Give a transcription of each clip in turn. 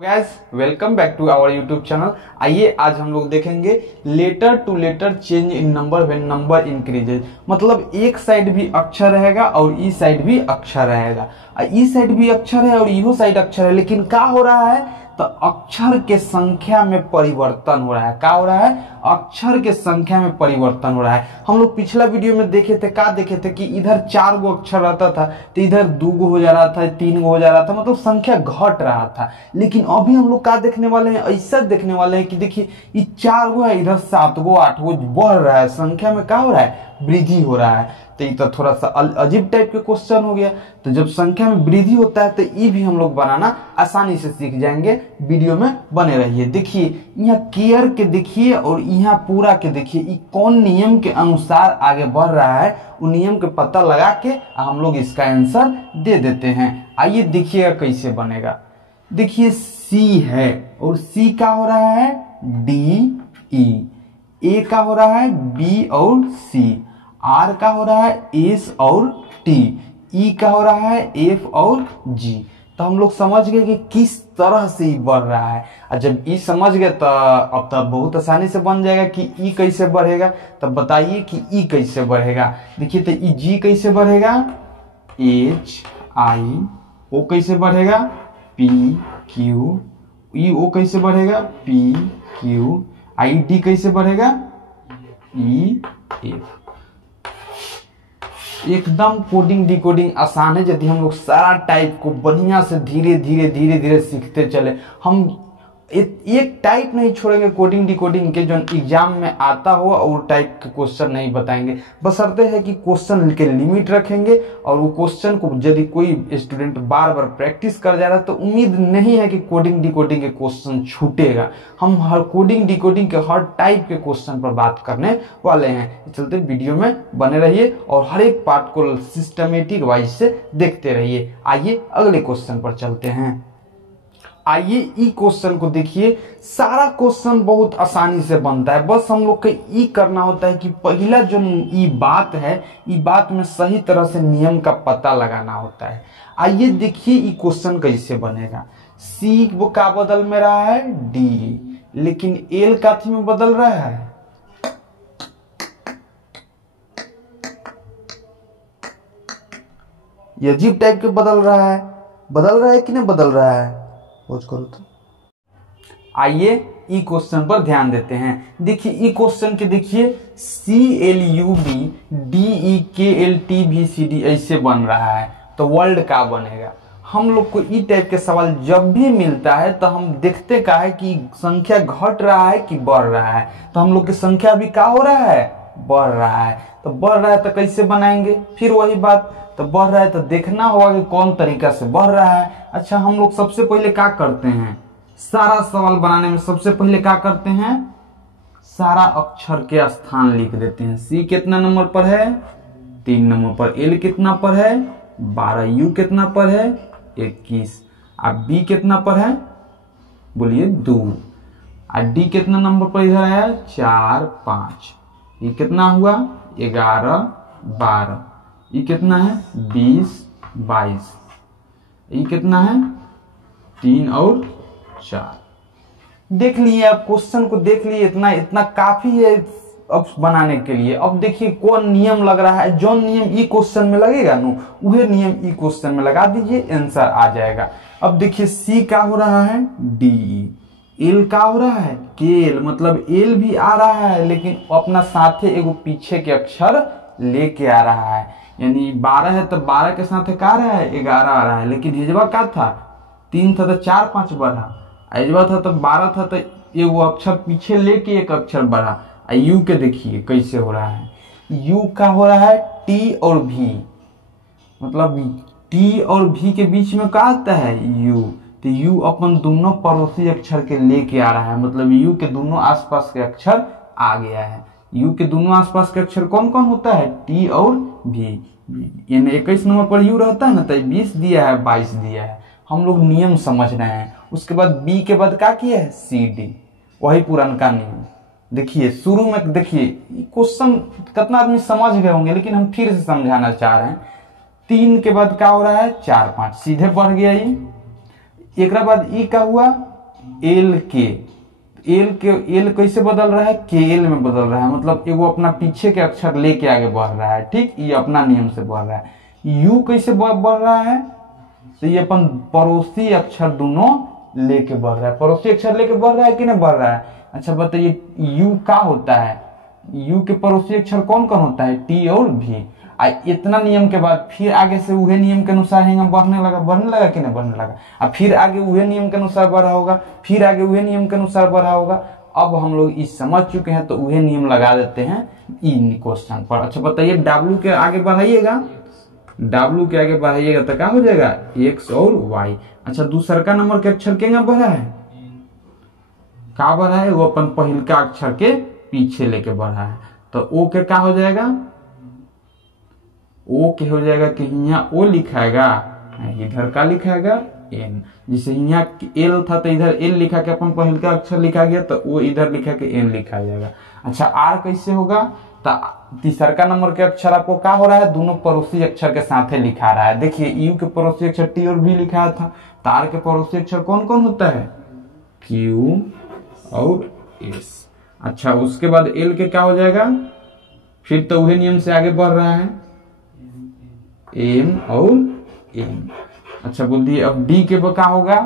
Guys welcome back to our YouTube channel. आइए आज हम लोग देखेंगे letter to letter change in number when number increases. मतलब एक साइड भी अक्षर रहेगा और ई साइड भी अक्षर रहेगा। ई साइड भी अक्षर है और इहो साइड अक्षर है, लेकिन क्या हो रहा है तो अक्षर के संख्या में परिवर्तन हो रहा है। क्या हो रहा है? अक्षर के संख्या में परिवर्तन हो रहा है। हम लोग पिछला वीडियो में देखे थे, क्या देखे थे कि इधर 4 गो अक्षर रहता था तो इधर 2 गो हो जा रहा था, 3 गो हो जा रहा था, मतलब संख्या घट रहा था। लेकिन अभी हम लोग क्या देखने वाले हैं, ऐसा देखने वाले हैं कि देखिए ये 4 गो है, इधर 7 गो 8 गो बढ़ रहा है, संख्या में क्या हो रहा है? वृद्धि हो रहा है। तो ये तो थोड़ा सा अजीब टाइप के क्वेश्चन हो गया। तो जब संख्या में वृद्धि होता है तो ये भी हम लोग बनाना आसानी से सीख जाएंगे। वीडियो में बने रहिए। देखिए यहाँ केयर के देखिए और यहाँ पूरा के देखिए, ये कौन नियम के अनुसार आगे बढ़ रहा है, वो नियम के पता लगा के हम लोग इसका आंसर दे देते हैं। आइए देखिएगा कैसे बनेगा। देखिए सी है और सी का हो रहा है डी ई, ए का हो रहा है बी और सी, आर का हो रहा है एस और टी, ई का हो रहा है एफ और जी। तो हम लोग समझ गए कि किस तरह से ई बढ़ रहा है। और जब ई समझ गए तो अब तब बहुत आसानी से बन जाएगा कि ई कैसे बढ़ेगा। तब बताइए कि ई कैसे बढ़ेगा। देखिए तो ई जी कैसे बढ़ेगा, एच आई, ओ कैसे बढ़ेगा पी क्यू, ई ओ कैसे बढ़ेगा पी क्यू, आई डी कैसे बढ़ेगा ई एफ। एकदम कोडिंग डिकोडिंग आसान है यदि हम लोग सारा टाइप को बढ़िया से धीरे धीरे सीखते चले। हम एक टाइप नहीं छोड़ेंगे कोडिंग डिकोडिंग के जो एग्जाम में आता हो, और टाइप के क्वेश्चन नहीं बताएंगे। बशर्ते है कि क्वेश्चन के लिमिट रखेंगे और वो क्वेश्चन को यदि कोई स्टूडेंट बार बार प्रैक्टिस कर जा रहा है तो उम्मीद नहीं है कि कोडिंग डिकोडिंग के क्वेश्चन छूटेगा। हम हर कोडिंग डिकोडिंग के हर टाइप के क्वेश्चन पर बात करने वाले हैं। चलते वीडियो में बने रहिए और हर एक पार्ट को सिस्टमेटिक वाइज से देखते रहिए। आइए अगले क्वेश्चन पर चलते हैं। आइए ई क्वेश्चन को देखिए। सारा क्वेश्चन बहुत आसानी से बनता है, बस हम लोग को ई करना होता है कि पहला जो ई बात है, ई बात में सही तरह से नियम का पता लगाना होता है। आइए देखिए ई क्वेश्चन कैसे बनेगा। सी वो का बदल में रहा है डी, लेकिन एल का थी में बदल रहा है ये अजीब टाइप के बदल रहा है कि नहीं बदल रहा है? करो तो। आइए ई क्वेश्चन पर ध्यान देते हैं। देखिए ई क्वेश्चन के देखिए CLUB DEKLTVCD ऐसे बन रहा है, तो वर्ल्ड का बनेगा। हम लोग को ई टाइप के सवाल जब भी मिलता है तो हम देखते का है कि संख्या घट रहा है कि बढ़ रहा है। तो हम लोग की संख्या भी क्या हो रहा है? बढ़ रहा है। तो बढ़ रहा है तो कैसे बनाएंगे? फिर वही बात, तो बढ़ रहा है तो देखना होगा कि कौन तरीका से बढ़ रहा है। अच्छा हम लोग सबसे पहले क्या करते हैं, सारा सवाल बनाने में सबसे पहले क्या करते हैं, सारा अक्षर के स्थान लिख देते हैं। सी कितना नंबर पर है? 3 नंबर पर। एल कितना पर है? 12। यू कितना पर है? 21। अब बी कितना पर है? बोलिए 2। और डी कितना नंबर पर इधर है? 4 5। ये कितना हुआ? 11 12। ये कितना है? 20 22। ये कितना है? 3 और 4। देख लिए आप क्वेश्चन को, देख लिए, इतना काफी है अब बनाने के लिए। अब देखिए कौन नियम लग रहा है। जो नियम ई क्वेश्चन में लगेगा ना वही नियम ई क्वेश्चन में लगा दीजिए, आंसर आ जाएगा। अब देखिए सी का हो रहा है डी, एल का हो रहा है केल, मतलब एल भी आ रहा है लेकिन अपना साथे एगो पीछे के अक्षर लेके आ रहा है। यानी 12 है तो 12 के साथ क्या आ रहा है? 11 आ रहा है। लेकिन हिजवा क्या था? 3 था तो 4 5 बढ़ा। हिजवा था तो 12 था तो एगो अक्षर पीछे लेके एक अक्षर बढ़ा। यू के देखिए कैसे हो रहा है। यू का हो रहा है टी और भी, मतलब टी और भी के बीच में क्या आता है? यू। तो यू अपन दोनों पड़ोसी अक्षर के लेके आ रहा है, मतलब यू के दोनों आसपास के अक्षर आ गया है। यू के दोनों आसपास के अक्षर कौन कौन होता है? टी और भी। यानी 21 नंबर पर यू रहता है ना, तो 20 दिया है 22 दिया है। हम लोग नियम समझ रहे हैं। उसके बाद बी के बाद क्या किया है? सी डी, वही पुरानका नियम। देखिए शुरू में देखिए क्वेश्चन कितना आदमी समझ गए होंगे, लेकिन हम फिर से समझाना चाह रहे हैं। 3 के बाद क्या हो रहा है? 4 5, सीधे बढ़ गया ये। एक बाद ई का हुआ एल के, एल कैसे बदल रहा है, के एल में बदल रहा है, मतलब वो अपना पीछे के अक्षर लेके आगे बढ़ रहा है। ठीक, ये अपना नियम से बढ़ रहा है। यू कैसे बढ़ रहा है, तो ये अपन पड़ोसी अक्षर दोनों लेके बढ़ रहा है, पड़ोसी अक्षर लेके बढ़ रहा है कि नहीं बढ़ रहा है। अच्छा बताइए यू क्या होता है, यू के पड़ोसी अक्षर कौन कौन होता है, टी और भी। इतना नियम के बाद फिर आगे से उहे नियम के अनुसार ही बढ़ने लगा कि नहीं बढ़ने लगा। अब फिर आगे उहे नियम के अनुसार बढ़ा होगा, फिर आगे उहे नियम के अनुसार बढ़ा होगा। अब हम लोग इस समझ चुके हैं तो उहे नियम लगा देते हैं इन क्वेश्चन पर। अच्छा बताइए डब्ल्यू के आगे बढ़ाइएगा, डब्ल्यू के आगे बढ़ाइएगा तो क्या हो जाएगा, एक्स और वाई। अच्छा दूसर का नंबर के अक्षर के बढ़ा है, क्या बढ़ा है, वो अपन पहल का अक्षर के पीछे लेके बढ़ा है। तो ओ के क्या हो जाएगा, ओ के हो जाएगा कि यहाँ ओ लिखाएगा, इधर का लिखाएगा एन। जिसे यहाँ एल था तो इधर एल लिखा के अपन पहल का अक्षर लिखा गया, तो वो इधर लिखा के एन लिखा जाएगा। अच्छा आर कैसे होगा, तो तीसर का नंबर के अक्षर आपको क्या हो रहा है, दोनों पड़ोसी अक्षर के साथ लिखा रहा है। देखिए यू के पड़ोसी अक्षर टी और भी लिखा था, तो आर के पड़ोसी अक्षर कौन कौन होता है, क्यू और एस। अच्छा उसके बाद एल के क्या हो जाएगा, फिर तो वही नियम से आगे बढ़ रहा है, एम और एम। अच्छा बोल दिए। अब डी के क्या होगा,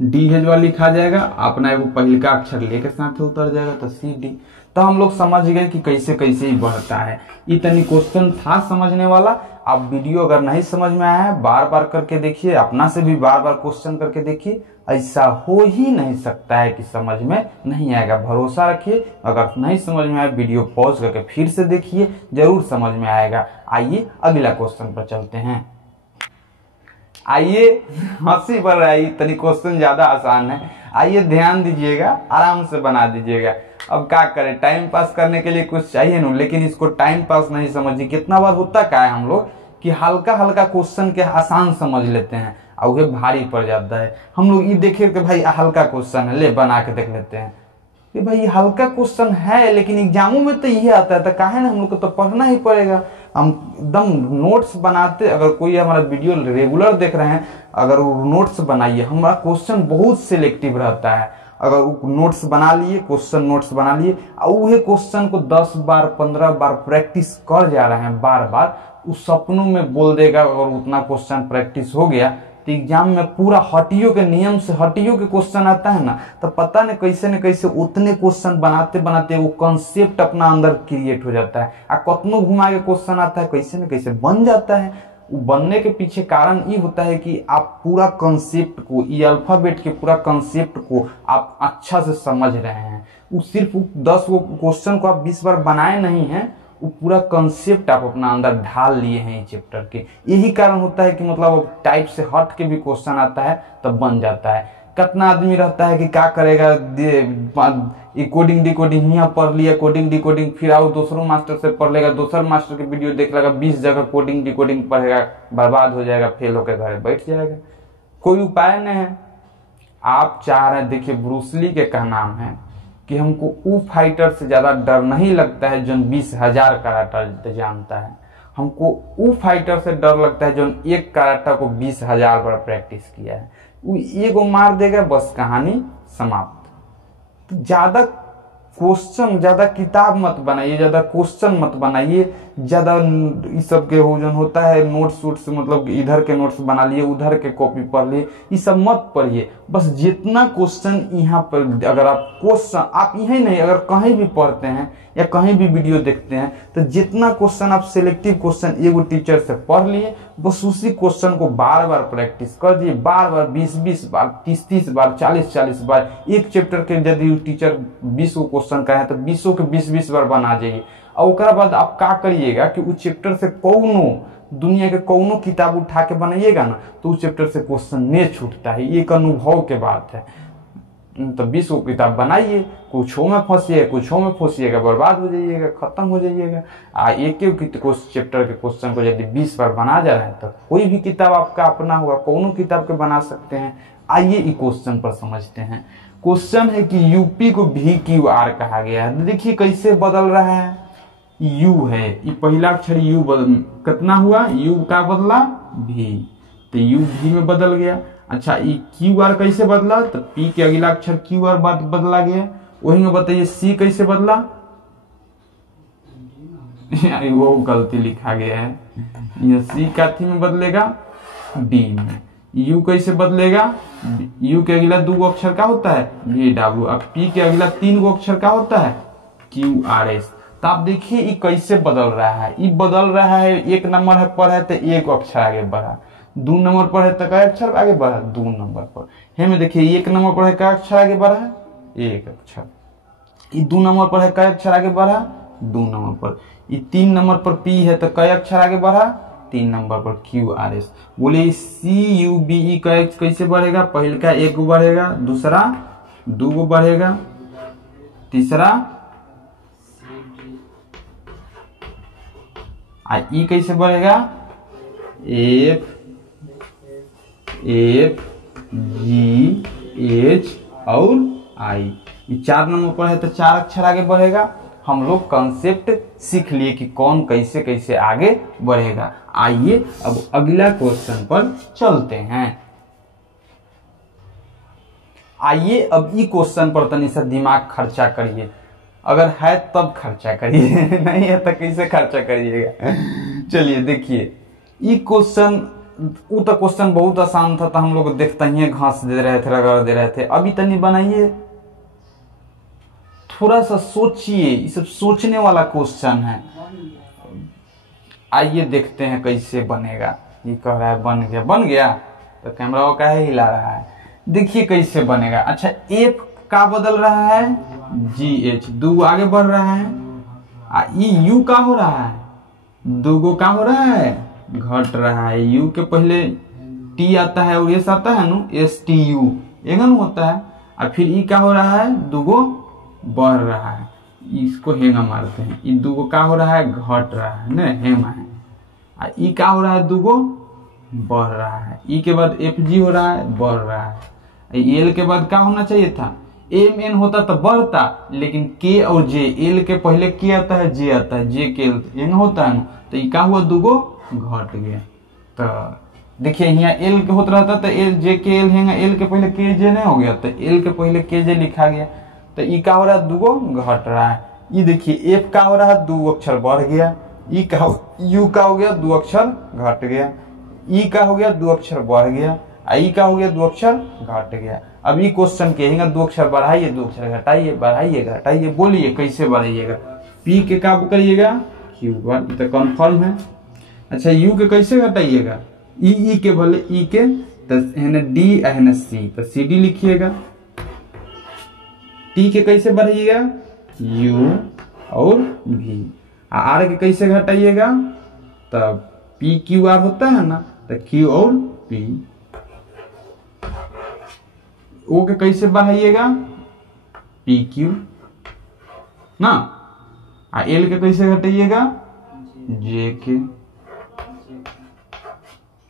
डी हेजवा लिखा जाएगा, अपना वो पहले का अक्षर लेके साथ उतर जाएगा तो सी डी। तो हम लोग समझ गए कि कैसे कैसे ही बढ़ता है। इतनी क्वेश्चन था समझने वाला। आप वीडियो अगर नहीं समझ में आया है बार बार करके देखिए, अपना से भी बार बार क्वेश्चन करके देखिए। ऐसा हो ही नहीं सकता है कि समझ में नहीं आएगा, भरोसा रखिए। अगर नहीं समझ में आए वीडियो पॉज करके फिर से देखिए, जरूर समझ में आएगा। आइए अगला क्वेश्चन पर चलते हैं। आइए हंसी बढ़ रहा है, इतनी क्वेश्चन ज्यादा आसान है। आइए ध्यान दीजिएगा, आराम से बना दीजिएगा। अब क्या करें, टाइम पास करने के लिए कुछ चाहिए ना, लेकिन इसको टाइम पास नहीं समझिए। कितना बार होता क्या है हम लोग कि हल्का हल्का क्वेश्चन के आसान समझ लेते हैं और वह भारी पड़ जाता है। हम लोग ये देखिए कि भाई हल्का क्वेश्चन है, ले बना के देख लेते हैं कि भाई हल्का क्वेश्चन है, लेकिन एग्जामों में तो यही आता है, तो काहे ना हम लोग को तो पढ़ना ही पड़ेगा। हम एकदम नोट्स बनाते, अगर कोई हमारा वीडियो रेगुलर देख रहे हैं, अगर वो नोट्स बनाइए, हमारा क्वेश्चन बहुत सिलेक्टिव रहता है। अगर वो नोट्स बना लिए, क्वेश्चन नोट्स बना लिए और वही क्वेश्चन को 10 बार 15 बार प्रैक्टिस कर जा रहे हैं बार बार, उस सपनों में बोल देगा। और उतना क्वेश्चन प्रैक्टिस हो गया तो एग्जाम में पूरा हटियो के नियम से हटियो के क्वेश्चन आता है ना, तो पता नहीं कैसे न कैसे उतने क्वेश्चन बनाते बनाते वो कंसेप्ट अपना अंदर क्रिएट हो जाता है। आ कतनो घुमा के क्वेश्चन आता है, कैसे न कैसे बन जाता है। बनने के पीछे कारण ये होता है कि आप पूरा कंसेप्ट को, ये अल्फाबेट के पूरा कंसेप्ट को आप अच्छा से समझ रहे हैं। वो सिर्फ 10 वो क्वेश्चन को आप 20 बार बनाए नहीं हैं, वो पूरा कंसेप्ट आप अपना अंदर ढाल लिए हैं इस चैप्टर के। यही कारण होता है कि मतलब टाइप से हट के भी क्वेश्चन आता है तब बन जाता है। कितना आदमी रहता है कि क्या करेगा, कोडिंग डिकोडिंग यहाँ पढ़ लिया, कोडिंग डिकोडिंग, फिर आओ दूसरों मास्टर से पढ़ लेगा, दूसर मास्टर की वीडियो देख लेगा, 20 जगह कोडिंग डिकोडिंग पढ़ेगा, बर्बाद हो जाएगा, फेल होकर घर बैठ जाएगा। कोई उपाय नहीं है। आप चाह रहे हैं, देखिए ब्रूस ली के का नाम है कि हमको वो फाइटर से ज्यादा डर नहीं लगता है जो 20,000 कराटा जानता है। हमको वो फाइटर से डर लगता है जो एक कराटा को 20,000 बार प्रैक्टिस किया है। वो एगो मार देगा, बस कहानी समाप्त। तो ज्यादा क्वेश्चन, ज्यादा किताब मत बनाइए, ज्यादा क्वेश्चन मत बनाइए, ज्यादा इस सब के भोजन होता है नोट्स वोट्स, मतलब इधर के नोट्स बना लिए, उधर के कॉपी पढ़ लिए, ये सब मत पढ़िए। बस जितना क्वेश्चन यहाँ पर, अगर आप क्वेश्चन आप यही नहीं, अगर कहीं भी पढ़ते हैं या कहीं भी वीडियो देखते हैं, तो जितना क्वेश्चन आप सिलेक्टिव क्वेश्चन एगो टीचर से पढ़ लिए, बस उसी क्वेश्चन को बार बार प्रैक्टिस कर दिए, बार बार 20-20 बार, 30-30 बार, 40-40 बार। एक चैप्टर के यदि टीचर 20 को क्वेश्चन का है तो 20 के 20-20 बार बना जाइए। और उसके बाद आप क्या करिएगा कि उस चैप्टर से कौनो दुनिया के कौनो किताब उठा के बनाइएगा ना, तो उस चैप्टर से क्वेश्चन नहीं छूटता है। एक अनुभव के बात है। तो 20 को किताब बनाइए, कुछों में फंसिएगा, कुछों में फंसिएगा, बर्बाद हो जाइएगा, खत्म हो जाइएगा। एक चैप्टर के क्वेश्चन को यदि 20 बार बना जा रहा है तो कोई भी किताब आपका अपना होगा, कौनो किताब के बना सकते हैं। आइए इस क्वेश्चन पर समझते हैं। क्वेश्चन है कि यूपी को VQR कहा गया है। देखिए कैसे बदल रहा है। यू है, ये पहला अक्षर यू कितना हुआ, यू का बदला भी, तो यू भी में बदल गया। अच्छा ये क्यू आर कैसे बदला, तो पी के अगला अक्षर क्यू आर बदला गया। वही में बताइए सी कैसे बदला, वो गलती लिखा गया है, ये सी का थी में बदलेगा डी में। यू कैसे बदलेगा, यू के अगला 2 अक्षर का होता है वी डब्ल्यू, अब पी के अगला 3 अक्षर का होता है क्यू आर एस। तो आप देखिए ये कैसे बदल रहा है, ये बदल रहा है। 1 नंबर है पर है तो 1 अक्षर आगे बढ़ा, 2 नंबर पर है तो क्या अक्षर आगे बढ़ा, 2 नंबर पर है में देखिए 1 नंबर पर है क्या अक्षर आगे बढ़ा है, 1 अक्षर। ये 2 नंबर पर है क्या अक्षर आगे बढ़ा, 2 नंबर पर। ये 3 नंबर पर पी है तो क्या अक्षर आगे बढ़ा, 3 नंबर पर क्यू आर एस। बोले सी यू बी ई का कैसे बढ़ेगा, पहले का 1 गो बढ़ेगा, दूसरा 2 गो बढ़ेगा, तीसरा ई कैसे बढ़ेगा, एफ एफ जी एच और आई। ये 4 नंबर पर है तो 4 अक्षर आगे बढ़ेगा। हम लोग कॉन्सेप्ट सीख लिए कि कौन कैसे कैसे आगे बढ़ेगा। आइए अब अगला क्वेश्चन पर चलते हैं। आइए अब ई क्वेश्चन पर तनी सा दिमाग खर्चा करिए, अगर है तब खर्चा करिए नहीं है तो कैसे खर्चा करिएगा। चलिए देखिए ई क्वेश्चन, वो तो क्वेश्चन बहुत आसान था तो हम लोग देखते ही घास दे रहे थे, रगड़ दे रहे थे। अभी तनी बनाइए, थोड़ा सा सोचिए, ये सब सोचने वाला क्वेश्चन है। आइए देखते हैं कैसे बनेगा। ये कह रहा है बन गया, बन गया तो कैमरा वो काहे हिला रहा है, देखिए कैसे बनेगा। अच्छा एफ का बदल रहा है जी एच, 2 आगे बढ़ रहा है। यू का हो रहा है, 2 गो का हो रहा है, घट रहा है। यू के पहले टी आता है और एस आता है नु, एस टी यू एगन होता है। और फिर ई का हो रहा है, 2 गो बढ़ रहा है, इसको हेंगा मारते हैं। ई 2 गो का हो रहा है, घट रहा है ना, हेमा है। और ई का हो रहा है, 2 गो बढ़ रहा है। ई के बाद एफ जी हो रहा है, बढ़ रहा है। एल के बाद क्या होना चाहिए था, एम एन होता तो बढ़ता, लेकिन के और जे, एल के पहले के आता है, जे आता है, जे के एन होता है ना, तो ये क्या हुआ, 2 गो घट गया। तो देखिए यहाँ एल के होता रहता तो एल जे के एल है, एल के पहले के जे नहीं हो गया तो एल के पहले के जे लिखा गया। तो ई का हो रहा है, 2 गो घट रहा है। ये देखिए एफ का हो रहा है, 2 अक्षर बढ़ गया। ई का यू का हो गया, 2 अक्षर घट गया। ई का हो गया, 2 अक्षर बढ़ गया। आई का हो गया, 2 अक्षर घट गया। अब ये क्वेश्चन कहेंगे 2 अक्षर बढ़ाइए, 2 अक्षर घटाइए, बढ़ाइए घटाइए, बोलिए कैसे बढ़ाइएगा। पी के का करिएगा क्यू, तो कन्फर्म है। अच्छा यू के कैसे घटाइएगा, ई के भले ई के तो डी है सी, तो सी डी लिखिएगा। टी के कैसे बढ़ाइएगा, यू और भी। आर के कैसे घटाइएगा, तब पी क्यू आर होता है ना, तो क्यू और पी। ओ के कैसे बढ़ाइएगा, पी क्यू ना। एल के कैसे घटाइएगा, जे के।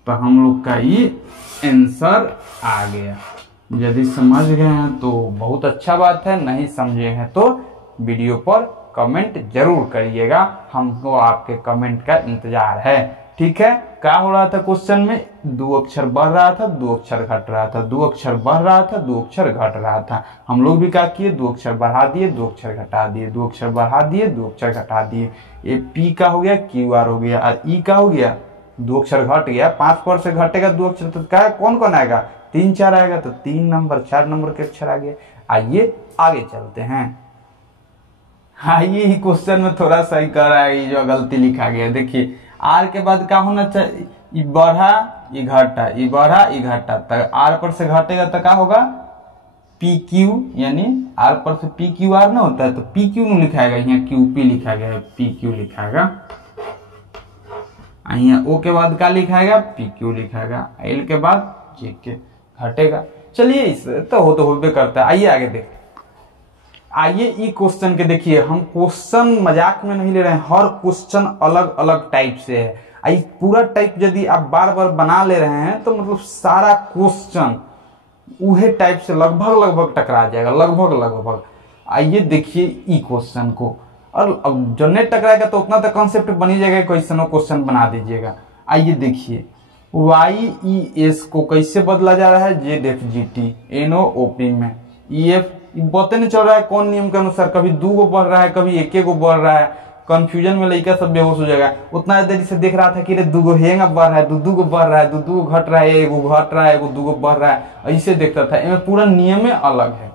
तो हम लोग का ये आंसर आ गया। यदि समझ गए हैं तो बहुत अच्छा बात है, नहीं समझे हैं तो वीडियो पर कमेंट जरूर करिएगा, हमको आपके कमेंट का इंतजार है। ठीक है, क्या हो रहा था क्वेश्चन में, 2 अक्षर बढ़ रहा था, 2 अक्षर घट रहा था, 2 अक्षर बढ़ रहा था, 2 अक्षर घट रहा था। हम लोग भी क्या किए, 2 अक्षर बढ़ा दिए, 2 अक्षर घटा दिए, 2 अक्षर बढ़ा दिए, 2 अक्षर घटा दिए। ये पी का हो गया, क्यू आर हो गया, और ई का हो गया, 2 अक्षर घट गया। 5 पर से घटेगा 2 अक्षर तो क्या कौन कौन आएगा, 3 4 आएगा, तो 3 नंबर 4 नंबर के अक्षर आ गए। आइए आगे चलते हैं। आइए क्वेश्चन में थोड़ा सा ही कर रहा है, जो गलती लिखा गया देखिए। आर के बाद क्या होना चाहिए, ये बढ़ा ये घटा, ये बढ़ा ये घटा, तो आर पर से घटेगा तो क्या होगा, पी क्यू, यानी आर पर से पी क्यू आर ना होता है तो पी क्यू नहीं लिखाएगा, यहाँ क्यू पी लिखा गया है, पी क्यू लिखाएगा। यहाँ ओ के बाद क्या लिखाएगा, पी क्यू लिखाएगा। एल के बाद जे के घटेगा। चलिए इस तो होबे करता है। आइए आगे देखते। आइए ई क्वेश्चन के देखिए, हम क्वेश्चन मजाक में नहीं ले रहे हैं, हर क्वेश्चन अलग अलग टाइप से है। आई पूरा टाइप यदि आप बार बार बना ले रहे हैं तो मतलब सारा क्वेश्चन उहे टाइप से लगभग टकरा जाएगा, लगभग। आइए देखिए ई क्वेश्चन को, और जो नहीं टकराएगा तो उतना तो कॉन्सेप्ट बन ही जाएगा, क्वेश्चन बना दीजिएगा। आइए देखिए, YES को कैसे बदला जा रहा है, ZFGT NOOP में। EF पता नहीं चल रहा है कौन नियम के अनुसार, कभी 2 गो बढ़ रहा है, कभी 1 गो बढ़ रहा है, कंफ्यूजन में लड़का सब बेहोश हो जाएगा। उतना देरी से देख रहा था कि रे 2 गो हेंगा बढ़ रहा है, 2 गो बढ़ रहा है, 2 गो घट रहा है, 1 गो घट रहा है, 2 गो बढ़ रहा है, ऐसे देखता था। इनमें पूरा नियम अलग है।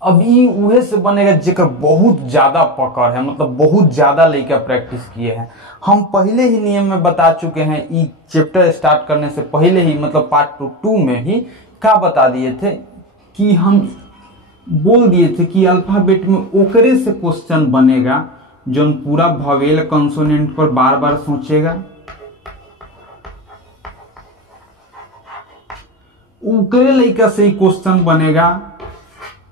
अब ई उहे से बनेगा जेकर बहुत ज्यादा पकड़ है, मतलब बहुत ज्यादा लड़का प्रैक्टिस किए हैं। हम पहले ही नियम में बता चुके हैं, ई चैप्टर स्टार्ट करने से पहले ही, मतलब पार्ट 2 में ही क्या बता दिए थे कि हम बोल दिए थे कि अल्फाबेट में ओकरे से क्वेश्चन बनेगा जो पूरा वोवेल कंसोनेंट पर बार बार सोचेगा, ओकरे लड़का से ही क्वेश्चन बनेगा।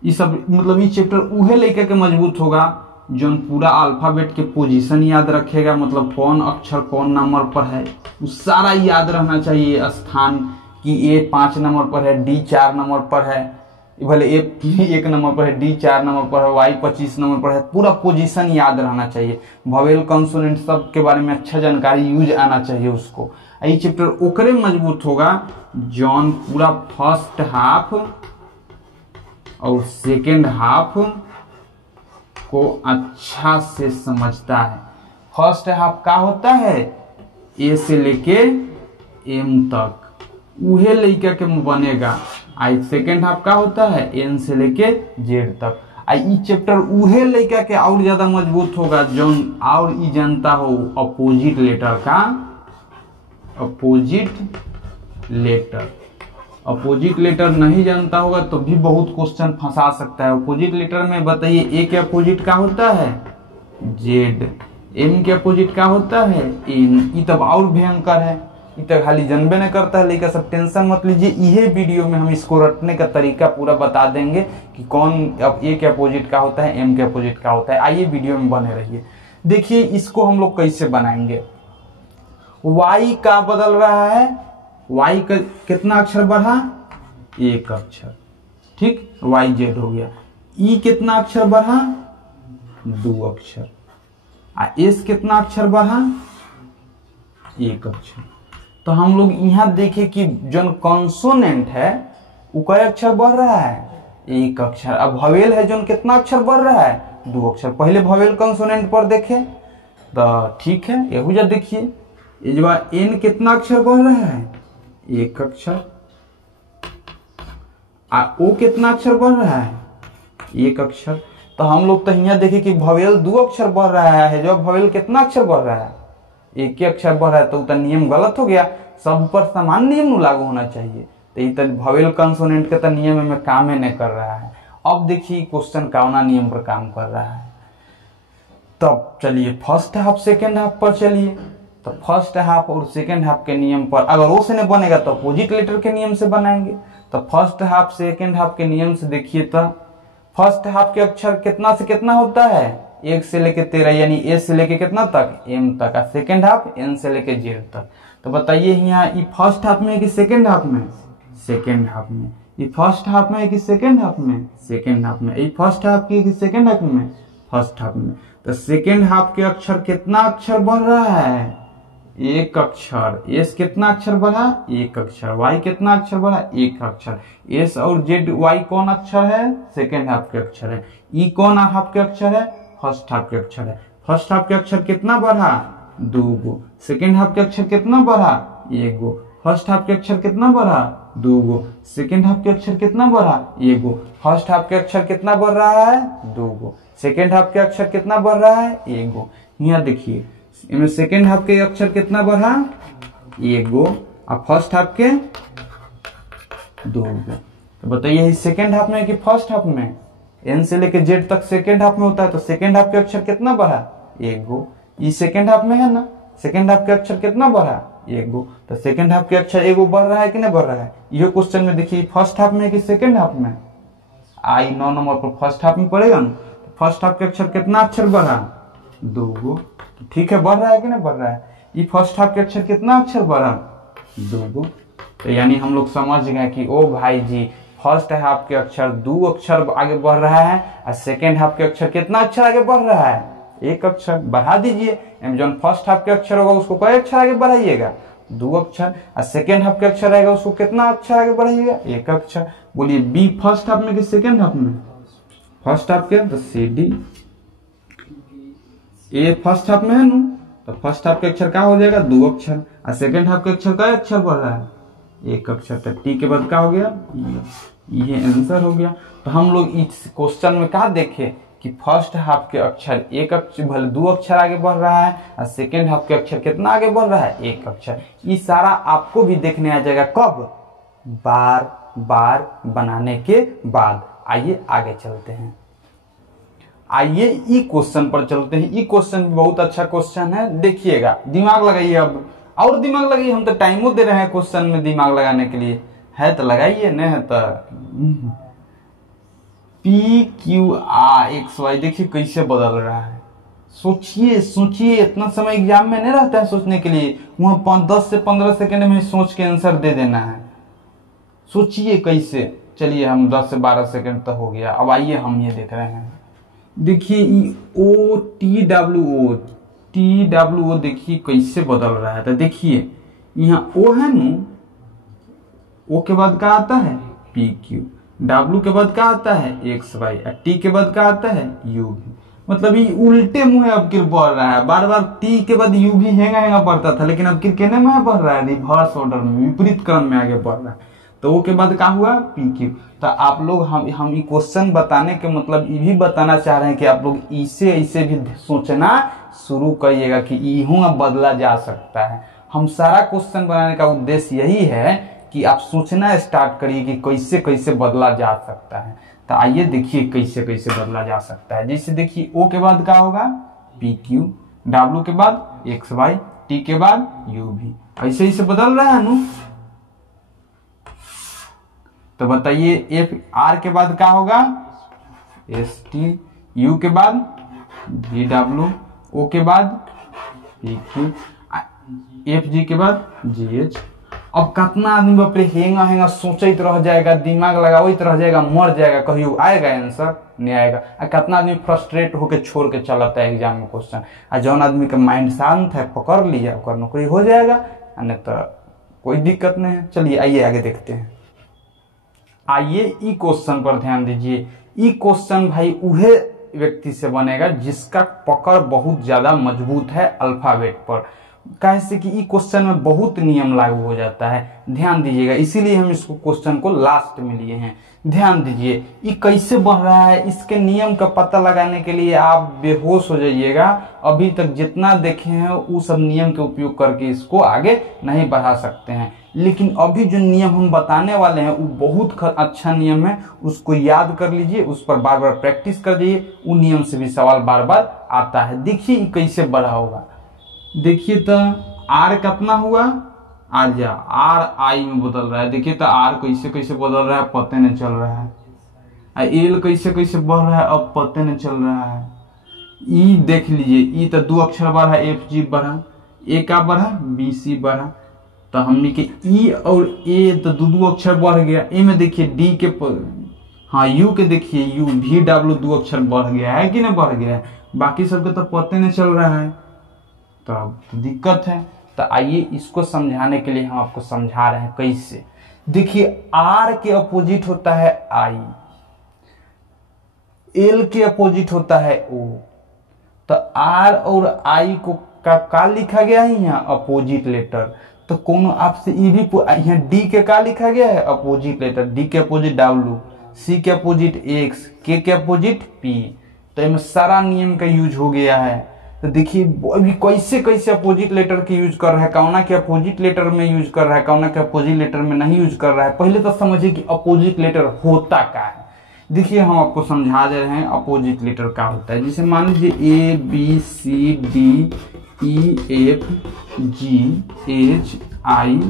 ये सब मतलब ये चैप्टर उहे लड़का के मजबूत होगा जो पूरा अल्फाबेट के पोजीशन याद रखेगा, मतलब कौन अक्षर कौन नंबर पर है वो सारा याद रहना चाहिए। स्थान कि A 5 नंबर पर है, D 4 नंबर पर है, भले A 1 नंबर पर है, D 4 नंबर पर है, Y 25 नंबर पर है, पूरा पोजीशन याद रहना चाहिए। वोवेल कंसोनेंट सब के बारे में अच्छा जानकारी यूज आना चाहिए उसको। ये चैप्टर ओकरे मजबूत होगा जौन पूरा फर्स्ट हाफ और सेकेंड हाफ को अच्छा से समझता है। फर्स्ट हाफ का होता है A से लेके M तक, उहे लड़का के बनेगा। आई सेकेंड हाफ का होता है N से लेके Z तक। आई चैप्टर उहे लड़का के और ज्यादा मजबूत होगा जौन और ई जानता हो अपोजिट लेटर का, अपोजिट लेटर। अपोजिट लेटर नहीं जानता होगा तो भी बहुत क्वेश्चन फंसा सकता है। अपोजिट लेटर में बताइए A के अपोजिट का होता है Z, M के अपोजिट का होता है N। ये तब और भयंकर है, ये तो खाली जनबे नहीं करता है, लेकिन सब टेंशन मत लीजिए। ये वीडियो में हम इसको रटने का तरीका पूरा बता देंगे कि कौन A के अपोजिट का होता है, M के अपोजिट का होता है। आइए वीडियो में बने रहिए। देखिए इसको हम लोग कैसे बनाएंगे। Y का बदल रहा है, Y का कितना अक्षर बढ़ा, 1 अक्षर, ठीक, YZ हो गया। E कितना अक्षर बढ़ा, 2 अक्षर। S कितना अक्षर बढ़ा, 1 अक्षर। तो हम लोग यहाँ देखें कि जो कॉन्सोनेंट है वो कई अक्षर बढ़ रहा है, 1 अक्षर। अब वोवेल है जो कितना अक्षर बढ़ रहा है, 2 अक्षर। पहले वोवेल कॉन्सोनेंट पर देखें तो ठीक है, यहूजा देखिए N कितना अक्षर बढ़ रहा है, 1 अक्षर। O कितना अक्षर बढ़ रहा है, 1 अक्षर। तो हम लोग तो यहाँ देखें कि वोवेल 2 अक्षर बढ़ रहा है, जब वोवेल कितना अक्षर बढ़ रहा है, 1 अक्षर बढ़ रहा है, तो नियम गलत हो गया। सब पर समान नियम लागू होना चाहिए। तो ये वोवेल कंसोनेंट के तो नियम में काम ही नहीं कर रहा है। अब देखिए क्वेश्चन कौना नियम पर काम कर रहा है। तब चलिए फर्स्ट हाफ सेकेंड हाफ पर चलिए। तो फर्स्ट हाफ और सेकेंड हाफ के नियम पर अगर वो से नहीं बनेगा तो अपोजिट लेटर के नियम से बनाएंगे। तो फर्स्ट हाफ सेकेंड हाफ के नियम से देखिए तो फर्स्ट हाफ के अक्षर कितना से कितना होता है, 1 से लेके 13, यानी A से लेके कितना तक, M तक। और सेकेंड हाफ N से लेके Z तक। तो बताइए यहाँ ये फर्स्ट हाफ में है कि सेकेंड हाफ में, सेकेंड हाफ में। ये फर्स्ट हाफ में है कि सेकेंड हाफ में, सेकेंड हाफ में। ये फर्स्ट हाफ की कि सेकेंड हाफ में, फर्स्ट हाफ में। तो सेकेंड हाफ के अक्षर कितना अक्षर बढ़ रहा है, 1 अक्षर। S कितना अक्षर बढ़ा, 1 अक्षर। Y कितना अक्षर बढ़ा, 1 अक्षर। S और Z Y कौन अक्षर है, सेकेंड हाफ के अक्षर है। E कौन हाफ के अक्षर है, फर्स्ट हाफ के अक्षर है। फर्स्ट हाफ के अक्षर कितना बढ़ा, 2 गो। सेकेंड हाफ के अक्षर कितना बढ़ा, 1 गो। फर्स्ट हाफ के अक्षर कितना बढ़ा, 2 गो। सेकेंड हाफ के अक्षर कितना बढ़ा, 1 गो। फर्स्ट हाफ के अक्षर कितना बढ़ रहा है, 2 गो। सेकेंड हाफ के अक्षर कितना बढ़ रहा है, 1 गो। यहाँ देखिए इनमें सेकेंड हाफ के अक्षर कितना बढ़ा, 1 गो। और फर्स्ट हाफ के 2 गो। तो बताइए सेकेंड हाफ में कि फर्स्ट हाफ में, N से लेके Z तक सेकेंड हाफ में होता है। तो सेकेंड हाफ के अक्षर कितना बढ़ा, 1 गो। ये सेकेंड हाफ में है ना, सेकेंड हाफ के अक्षर कितना बढ़ा, 1 गो। तो सेकेंड हाफ के अक्षर 1 गो बढ़ रहा है कि नहीं बढ़ रहा है। ये क्वेश्चन में देखिए फर्स्ट हाफ में कि सेकेंड हाफ में, आई 9 नंबर पर फर्स्ट हाफ में पड़ेगा ना। तो फर्स्ट हाफ के अक्षर कितना अक्षर बढ़ा, 2 गो। ठीक है, बढ़ रहा है कि नहीं बढ़ रहा है। ये फर्स्ट हाफ के अक्षर कितना अक्षर बढ़ा, 2 गो। तो यानी हम लोग समझ गए कि ओ भाई जी फर्स्ट हाफ के अक्षर 2 अक्षर आगे बढ़ रहा है और सेकेंड हाफ के अक्षर कितना अक्षर आगे बढ़ रहा है, 1 अक्षर। बढ़ा दीजिए, जो फर्स्ट हाफ के अक्षर होगा उसको कई अक्षर आगे बढ़ाइएगा, दो अक्षर, और सेकेंड हाफ के अक्षर रहेगा उसको कितना अक्षर आगे बढ़ाइएगा, एक अक्षर। बोलिए बी फर्स्ट हाफ में कि सेकेंड हाफ में, फर्स्ट हाफ के, तो सी डी। ए फर्स्ट हाफ में है ना, तो फर्स्ट हाफ के अक्षर क्या हो जाएगा, दो अक्षर, और सेकेंड हाफ के अक्षर का अक्षर बढ़ रहा है, एक अक्षर। तो टी के बाद क्या हो गया, ये आंसर हो गया। तो हम लोग इस क्वेश्चन में क्या देखे कि फर्स्ट हाफ के अक्षर एक अक्षर भले दो अक्षर आगे बढ़ रहा है, और सेकेंड हाफ के अक्षर कितना आगे बढ़ रहा है, एक अक्षर। ये सारा आपको भी देखने आ जाएगा कब, बार बार बनाने के बाद। आइए आगे चलते हैं, आइए ई क्वेश्चन पर चलते हैं। ई क्वेश्चन भी बहुत अच्छा क्वेश्चन है, देखिएगा, दिमाग लगाइए अब, और दिमाग लगाइए, हम तो टाइमो दे रहे हैं क्वेश्चन में दिमाग लगाने के लिए, है तो लगाइए, नहीं है तो P Q R X Y देखिए कैसे बदल रहा है। सोचिए सोचिए, इतना समय एग्जाम में नहीं रहता है सोचने के लिए, वहां 10 से 15 सेकंड में सोच के आंसर दे देना है। सोचिए कैसे, चलिए हम 10 से 12 सेकंड तक हो गया। अब आइए हम ये देख रहे हैं, देखिए ओ टी डब्ल्यू ओ देखिए कैसे बदल रहा है। तो देखिए यहाँ ओ है ना, ओ के बाद क्या आता है, पी क्यू, डब्ल्यू के बाद क्या आता है, एक्स वाई, टी के बाद क्या आता है, यू भी। मतलब ये उल्टे मुंह अब किर बढ़ रहा है, बार बार टी के बाद यू भी हैंगा हैंगा पड़ता था, लेकिन अब किर कहने में बढ़ रहा है, रिवर्स ऑर्डर में, विपरीत क्रम में आगे बढ़ रहा है। तो वो के बाद क्या हुआ, पी क्यू। तो आप लोग हम ये क्वेश्चन बताने के मतलब ये भी बताना चाह रहे हैं कि आप लोग इसे ऐसे भी सोचना शुरू करिएगा कि यूं बदला जा सकता है। हम सारा क्वेश्चन बनाने का उद्देश्य यही है कि आप सोचना स्टार्ट करिए कि कैसे कैसे बदला जा सकता है। तो आइए देखिए कैसे कैसे बदला जा सकता है। जैसे देखिए ओ के बाद क्या होगा, पी क्यू, डब्ल्यू के बाद एक्स वाई, टी के बाद यू भी, ऐसे ऐसे बदल रहा है ना। तो बताइए एफ आर के बाद क्या होगा, एस टी, यू के बाद जी डब्ल्यू, ओ के बाद पी क्यू, एफ जी के बाद जी एच। अब कितना आदमी बापरे हेंगा हेंगा सोचते रह जाएगा, दिमाग लगाते रह जाएगा, मर जाएगा, कहियो आएगा आंसर, नहीं आएगा। कितना आदमी फ्रस्ट्रेट होकर छोड़ के चलाता है एग्जाम में क्वेश्चन। और जौन आदमी का माइंड शांत है, पकड़ लिया, ओकर नौकरी हो जाएगा, नहीं तो कोई दिक्कत नहीं है। चलिए आइए आगे देखते हैं। आइए ई क्वेश्चन पर ध्यान दीजिए। ई क्वेश्चन भाई उहे व्यक्ति से बनेगा जिसका पकड़ बहुत ज्यादा मजबूत है अल्फाबेट पर, कैसे कि ई क्वेश्चन में बहुत नियम लागू हो जाता है। ध्यान दीजिएगा, इसीलिए हम इसको क्वेश्चन को लास्ट में लिए हैं। ध्यान दीजिए ये कैसे बन रहा है, इसके नियम का पता लगाने के लिए आप बेहोश हो जाइएगा। अभी तक जितना देखे हैं वो सब नियम के उपयोग करके इसको आगे नहीं बढ़ा सकते हैं, लेकिन अभी जो नियम हम बताने वाले हैं वो बहुत अच्छा नियम है। उसको याद कर लीजिए, उस पर बार बार प्रैक्टिस कर दीजिए, वो नियम से भी सवाल बार बार आता है। देखिए ये कैसे बढ़ा होगा, देखिए तो आर कितना हुआ, आर जा आर आई में बदल रहा है। देखिए तो आर कैसे कैसे बदल रहा है पता नहीं चल रहा है। एल कैसे कैसे बढ़ रहा है अब पता नहीं चल रहा है। ई देख लीजिए, ई तो 2 अक्षर बढ़ा, एफ जी बढ़ा, ए का बढ़ा, बी सी बढ़ा। तो हमने के ई और ए तो 2 अक्षर बढ़ गया। ए में देखिए डी के हाँ यू के देखिए, यू भी डब्ल्यू 2 अक्षर बढ़ गया है कि नहीं बढ़ गया है, बाकी सबके तो पता नहीं चल रहा है, तो अब तो दिक्कत है। तो आइए इसको समझाने के लिए हम आपको समझा रहे हैं कैसे। देखिए आर के अपोजिट होता है आई, एल के अपोजिट होता है ओ। तो आर और आई को का लिखा गया है यहाँ अपोजिट लेटर। तो कौन आपसे ये भी यहाँ डी के का लिखा गया है अपोजिट लेटर, डी के अपोजिट डब्ल्यू, सी के अपोजिट एक्स, के अपोजिट पी। तो इसमें सारा नियम का यूज हो गया है। तो देखिए अभी कैसे कैसे अपोजिट लेटर के यूज कर रहा है, कौना के अपोजिट लेटर में यूज कर रहा है, कौना के अपोजिट लेटर में नहीं यूज कर रहा है। पहले तो समझिए कि अपोजिट लेटर होता क्या है। देखिए हम आपको समझा दे रहे हैं अपोजिट लेटर क्या होता है। जैसे मान लीजिए A B C D E F G H I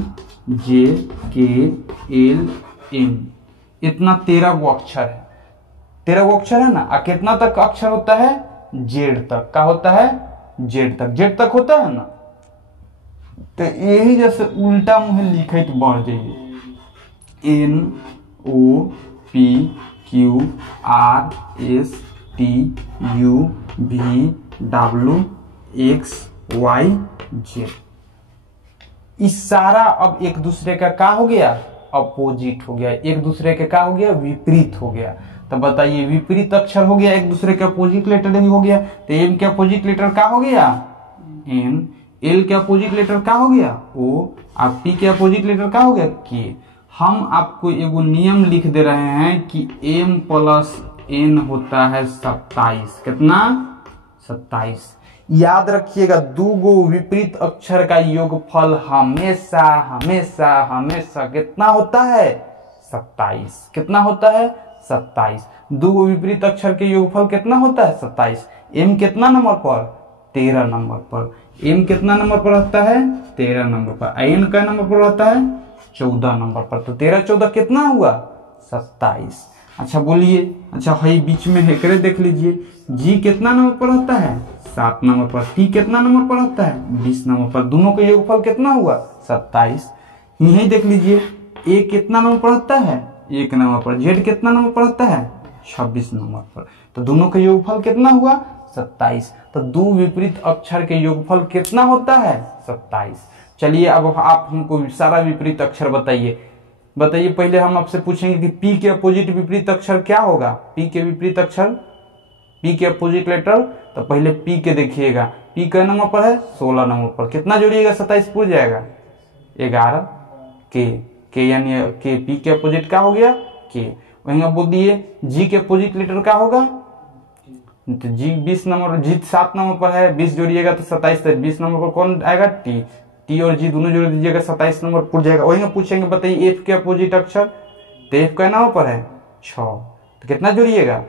J K L M, इतना 13 गो अक्षर है। 13 गो अक्षर है ना। और कितना तक अक्षर होता है, जेड तक का होता है, जेड तक होता है ना। तो यही जैसे उल्टा मुहे लिखे तो बढ़ जाइए, N O P Q R S T U V W X Y Z. इस सारा अब एक दूसरे का क्या हो गया, अपोजिट हो गया, एक दूसरे के क्या हो गया, विपरीत हो गया। तो बताइए विपरीत अक्षर हो गया, एक दूसरे के अपोजिट लेटर भी हो गया। तो एम के अपोजिट लेटर क्या हो गया, एन। एल के अपोजिट लेटर क्या हो गया, ओ। आप पी के अपोजिट लेटर क्या हो गया, के। हम आपको एगो नियम लिख दे रहे हैं कि m प्लस n होता है 27। कितना, 27। याद रखिएगा, दूगो विपरीत अक्षर का योगफल हमेशा हमेशा हमेशा कितना होता है, 27। कितना होता है, 27। दूगो विपरीत अक्षर के योगफल कितना होता है, 27। m कितना नंबर पर, 13 नंबर पर। m कितना नंबर पर रहता है, 13 नंबर पर। n का नंबर पर रहता है 14 नंबर पर। तो 13 14 कितना हुआ, 27। अच्छा बोलिए, अच्छा है बीच में हेकरे देख लीजिए, जी कितना नंबर पर रहता है, 7 नंबर पर। टी कितना नंबर पर रहता है, 20 नंबर पर। दोनों का योगफल कितना हुआ, 27। यही देख लीजिए, ए कितना नंबर पर रहता है, 1 नंबर पर। जेड कितना नंबर पर रहता है, 26 नंबर पर। तो दोनों का योगफल कितना हुआ, 27। तो दो विपरीत अक्षर के योगफल कितना होता है, 27। चलिए अब आप हमको सारा विपरीत अक्षर बताइए। बताइए, पहले हम आपसे पूछेंगे कि पी के अपोजिट विपरीत अक्षर क्या होगा। पी के विपरीत अक्षर, पी के अपोजिट लेटर। तो पहले पी के देखिएगा, पी का नंबर पर है 16 नंबर पर। कितना जोड़िएगा, 27 पूर जाएगा, 11। के यानी के, पी के अपोजिट क्या हो गया, के। वहीं आप बोल दिए जी के अपोजिट लेटर क्या होगा, तो जी 20 नंबर, जी 7 नंबर पर है, 20 जोड़िएगा तो 27। 20 नंबर पर कौन आएगा, टी। टी और जी दोनों जोड़ दीजिएगा, 27 नंबर पूछ जाएगा। वही पूछेंगे, बताइए एफ के अपोजिट अक्षर। तो एफ का नंबर पर है 6, तो कितना जोड़िएगा,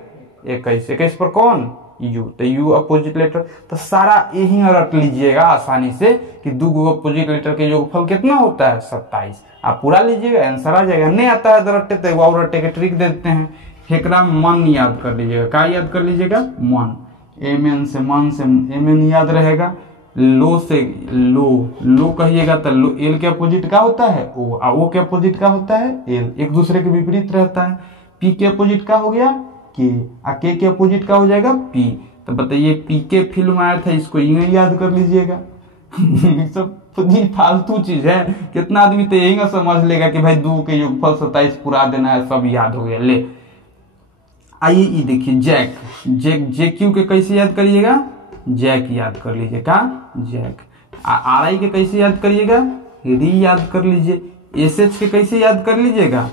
21। 21 पर कौन, यू। तो यू अपोजिट लेटर। तो सारा यही रट लीजिएगा आसानी से कि दो अपोजिट लेटर के योगफल कितना होता है, 27। आप पूरा लीजिएगा, आंसर आ जाएगा। नहीं आता है तो रट्टे, तो वो रट्टे के ट्रिक दे देते हैं। हेकरा मन याद कर लीजिएगा, क्या याद कर लीजिएगा, मन। एम एन से मन से एम एन याद रहेगा। लो से लो, लो कहिएगा तो लो। एल के अपोजिट क्या होता है, ओ। ओ के अपोजिट क्या होता है, एल। एक दूसरे के विपरीत रहता है। पी के अपोजिट क्या हो गया, के। के अपोजिट क्या हो जाएगा, पी। तो बताइए पी के फिल्म आया था, इसको यही याद कर लीजिएगा। सब फालतू चीज है। कितना आदमी तो यही समझ लेगा कि भाई दो के योगफल 27 पूरा देना है, सब याद हो गया। ले आइए ये देखिए, जैक। जैक जे क्यू के कैसे याद करिएगा, जैक याद कर लीजिए, का जैक। आर आई के कैसे याद करिएगा, री याद कर लीजिए। एस एच के कैसे याद कर लीजिएगा,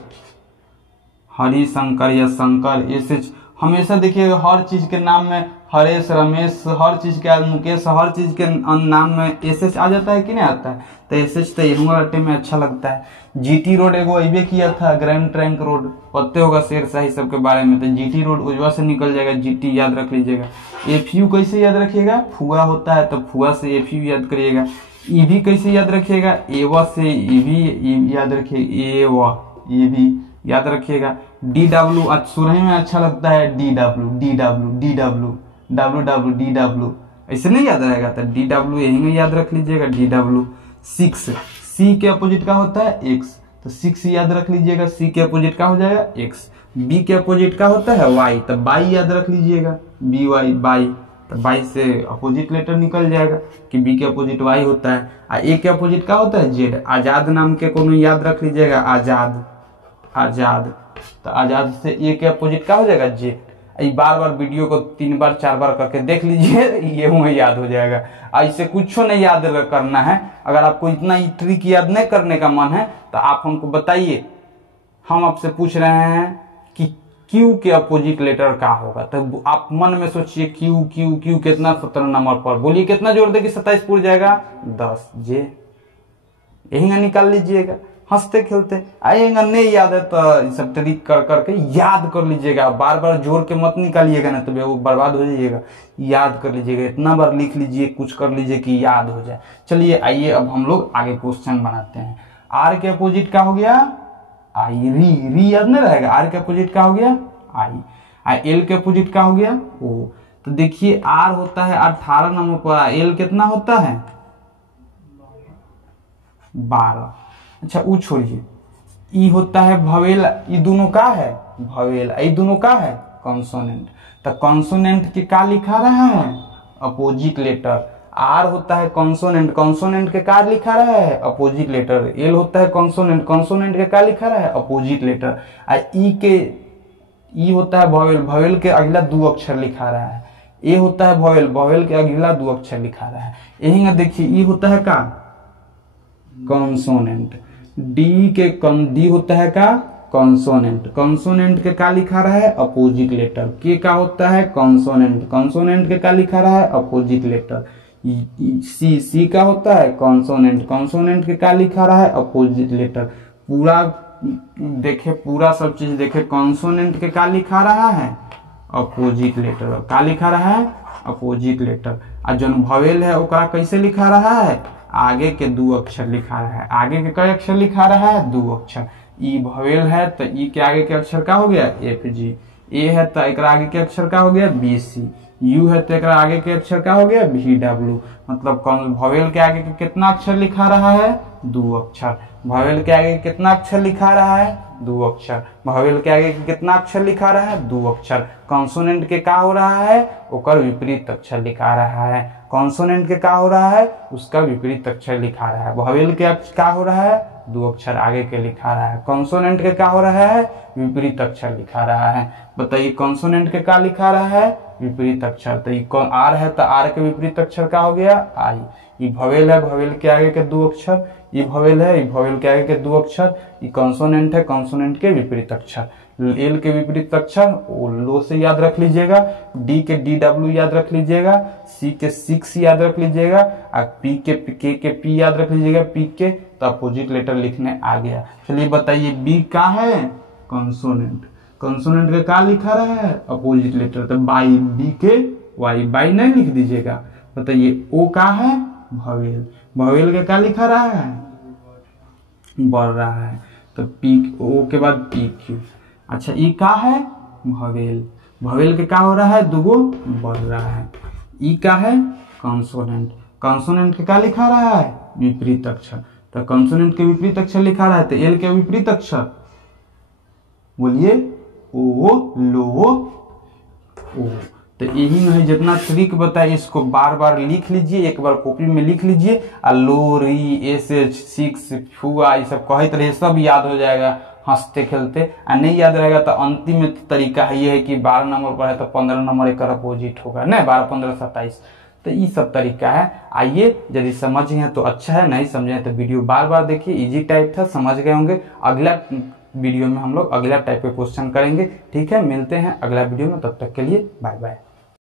हरि शंकर या शंकर। एस एच हमेशा देखिएगा, हर चीज के नाम में हरेश, रमेश, हर चीज के मुकेश, हर चीज के नाम में एस एच आ जाता है कि नहीं आता है। तो एस एच तो यही रट्टे में अच्छा लगता है। जीटी रोड एगो अबे किया था, ग्रैंड ट्रैंक रोड, पत्ते होगा शेरशाही सब के बारे में। तो जीटी रोड उजवा से निकल जाएगा, जीटी याद रख लीजिएगा। एफ यू कैसे याद रखिएगा, फुआ होता है तो फुआ से एफ यू याद करिएगा। ईवी कैसे याद रखिएगा, एवा से ईवी याद रखिएगा, एवा ये भी याद रखिएगा। डी डब्ल्यू आज सुरही में अच्छा लगता है, D W D W D W W W D W, ऐसे नहीं याद रहेगा तो डी डब्ल्यू यही में याद रख लीजिएगा, डी डब्ल्यू। 6 सी के अपोजिट का होता है एक्स, तो 6 याद रख लीजिएगा। सी के अपोजिट का हो जाएगा एक्स। बी के अपोजिट का होता है वाई, तो बाई याद रख लीजिएगा, बी वाई बाई। तो बाई से अपोजिट लेटर निकल जाएगा कि बी के अपोजिट वाई होता है। और ए के अपोजिट का होता है जेड। आजाद नाम के कोनो याद रख लीजिएगा, आजाद आजाद। तो आजाद से ए के अपोजिट का हो जाएगा जेड। बार बार वीडियो को 3 बार 4 बार करके देख लीजिए, ये मुझे याद हो जाएगा। ऐसे कुछ नहीं याद करना है। अगर आपको इतना ही ट्रिक याद नहीं करने का मन है तो आप हमको बताइए। हम आपसे पूछ रहे हैं कि क्यू के अपोजिट लेटर क्या होगा, तो आप मन में सोचिए क्यू क्यू क्यू कितना 17 नंबर पर। बोलिए कितना जोड़ देगी 27 पूर जाएगा, 10। जे यही निकाल लीजिएगा, हंसते खेलते। आएगा नहीं याद है तो सब ट्रिक कर करके याद कर लीजिएगा। बार बार जोड़ के मत निकालिएगा ना, तो वो बर्बाद हो जाइएगा। याद कर लीजिएगा, इतना बार लिख लीजिए, कुछ कर लीजिए कि याद हो जाए। चलिए आइए अब हम लोग आगे क्वेश्चन बनाते हैं। आर के अपोजिट क्या हो गया, आई। री, री याद नहीं रहेगा। आर के अपोजिट क्या हो गया, आई। एल के अपोजिट क्या हो गया, ओ। तो देखिए आर होता है 18 नंबर पर, एल कितना होता है, 12। अच्छा वो छोड़िए, ई होता है भवेल। ई दोनों का है भवेल, ई दोनों का है कॉन्सोनेंट। तो कॉन्सोनेंट के का लिखा रहा है, अपोजिट लेटर। आर होता है कॉन्सोनेंट, कॉन्सोनेंट के का लिखा रहा है अपोजिट लेटर। एल होता है कॉन्सोनेंट, कॉन्सोनेंट के का लिखा रहा है अपोजिट लेटर। ई होता है वॉवेल, वॉवेल के अगला 2 अक्षर लिखा रहा है। ए होता है वॉवेल, वॉवेल के अगला 2 अक्षर लिखा रहा है। यही देखिए ई होता है का कॉन्सोनेंट, डी होता है का कॉन्सोनेंट, कॉन्सोनेंट के का लिखा रहा है अपोजिट लेटर। के का होता है कॉन्सोनेंट, कॉन्सोनेंट के का लिखा रहा है अपोजिट लेटर। सी का होता है कॉन्सोनेंट, कॉन्सोनेंट के का लिखा रहा है अपोजिट लेटर। पूरा देखे, पूरा सब चीज देखे, कॉन्सोनेंट के का लिखा रहा है अपोजिट लेटर, का लिखा रहा है अपोजिट लेटर। और जो वॉवेल है ओकरा कैसे लिखा रहा है, आगे के 2 अक्षर लिखा रहा है। आगे के कई अक्षर लिखा रहा है 2 अक्षर। ई वॉवेल है तो ई के आगे के अक्षर का हो गया एफ जी, ए है तो एक आगे के अक्षर का हो गया बी सी, यू है तो एक आगे के अक्षर का हो गया वी डब्ल्यू। मतलब वॉवेल के आगे के कितना अक्षर लिखा रहा है 2 अक्षर। वॉवेल के आगे कितना अक्षर लिखा रहा है 2 अक्षर। वॉवेल के आगे कितना अक्षर लिखा रहा है 2 अक्षर। कॉन्सोनेंट के का हो रहा है ओकर विपरीत अक्षर लिखा रहा है। कॉन्सोनेंट के का हो रहा है उसका विपरीत अक्षर लिखा रहा है। वॉवेल के का हो रहा है 2 अक्षर आगे के लिखा रहा है। कॉन्सोनेंट के का हो रहा है विपरीत अक्षर लिखा रहा है। बताइए कॉन्सोनेंट के का लिखा रहा है विपरीत अक्षर। तो आर है तो आर के विपरीत अक्षर का हो गया आई। ये वॉवेल है, वॉवेल के आगे के 2 अक्षर। ये वॉवेल है, ये वॉवेल के आगे के 2 अक्षर। ये कॉन्सोनेंट है, कॉन्सोनेंट के विपरीत अक्षर। एल के विपरीत अक्षर लो से याद रख लीजिएगा, डी के डी डब्ल्यू याद रख लीजिएगा, सी के 6 याद रख लीजिएगा, और पी के पी याद रख लीजिएगा, पी के तो अपोजिट लेटर लिखने आ गया। चलिए बताइए बी का है कॉन्सोनेंट, कॉन्सोनेंट के का लिखा रहा है अपोजिट लेटर, तो बाई, बी के वाई, बाई नहीं लिख दीजिएगा। बताइए ओ का है वॉवेल, वॉवेल के का लिखा रहा है बढ़ रहा है, तो पी ओ के बाद पी क्यू। अच्छा ई का है वॉवेल, वॉवेल के का हो रहा है 2 बढ़ रहा है। ई का है कॉन्सोनेंट, कॉन्सोनेंट के का लिखा रहा है विपरीत अक्षर, तो कॉन्सोनेंट के विपरीत अक्षर लिखा रहा है तो एल के विपरीत अक्षर बोलिए ओ लो ओ। तो यही है जितना ट्रिक बताए इसको बार बार लिख लीजिए, एक बार कॉपी में लिख लीजिए। और लो री एस एच 6 फुआ ये सब कहते रहे, सब याद हो जाएगा हंसते खेलते। और नहीं याद रहेगा तो अंतिम में तरीका है ये है कि 12 नंबर पर है तो 15 नंबर एक अपोजिट होगा ना, 12 15 27। तो ये सब तरीका है। आइए यदि समझ हैं तो अच्छा है, नहीं समझे तो वीडियो बार बार देखिए। इजी टाइप था, समझ गए होंगे। अगला वीडियो में हम लोग अगला टाइप के क्वेश्चन करेंगे। ठीक है, मिलते हैं अगला वीडियो में, तब तक के लिए बाय बाय।